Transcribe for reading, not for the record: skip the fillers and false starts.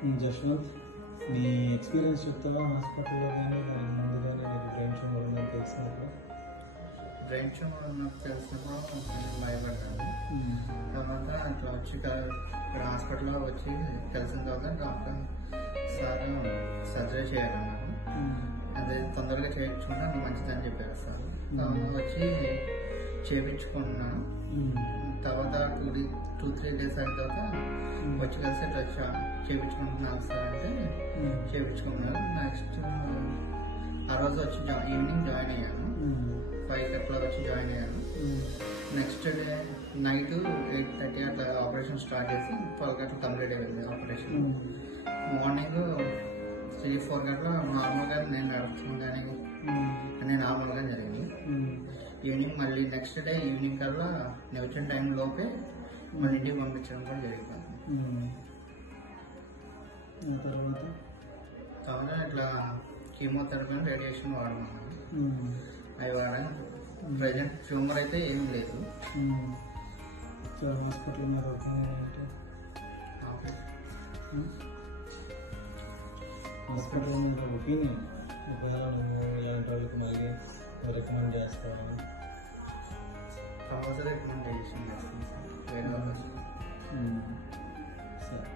జశ్వంత్, నీ ఎక్స్పీరియన్స్ చెప్తావా హాస్పిటల్లో కానీ దానికి ముందు కానీ నీకు బ్రెయిన్ ట్యూమర్ ఉందని తెలిసినప్పుడు? బ్రెయిన్ ట్యూమర్ ఉన్నట్టు తెలిసినప్పుడు నేను భయపడ్డాను. తర్వాత అట్లా వచ్చి ఇక్కడ హాస్పిటల్లో వచ్చి తెలిసిన తర్వాత డాక్టర్ సార్ సర్జరీ చేయాలన్నారు. అదే తొందరగా చేయించుకుంటే నాకు మంచిదని చెప్పారు సార్. వచ్చి చేయించుకున్నాను. తర్వాత 2-3 days అయిన తర్వాత వచ్చి కలిసి అట్లా చేయించుకుంటున్నాను సార్ అంటే చేయించుకున్నారు. నెక్స్ట్ ఆ రోజు వచ్చి ఈవినింగ్ జాయిన్ అయ్యాను. 5 అట్లా వచ్చి జాయిన్ అయ్యాను. నెక్స్ట్ డే నైట్ 8:30 అట్లా ఆపరేషన్ స్టార్ట్ చేసి 12 గంటలు కంప్లీట్ అయ్యింది ఆపరేషన్. మార్నింగ్ 3-4 గంటల నార్మల్గా నేను నడుస్తుంది కానీ అన్నీ నార్మల్గా జరిగింది. ఈవినింగ్ మళ్ళీ నెక్స్ట్ డే ఈవినింగ్ కల్లా నేను వచ్చిన టైం లోపే మళ్ళీ ఇంటికి పంపించడం కూడా జరిగింది. తర్వాత ఇట్లా కీమోథెరపీ రేడియేషన్ వాడమన్నాను. అవి వాడాను. ప్రజెంట్ ట్యూమర్ అయితే ఏం లేదు. హాస్పిటల్ హాస్పిటల్ మీద ఒపీనియన్ ఒకవేళ నువ్వు ఇలాంటి వాళ్ళకి మళ్ళీ రికమెండ్ చేస్తావని? కంపల్సరీ రికమెండేషన్ చేస్తాను సార్. సరే.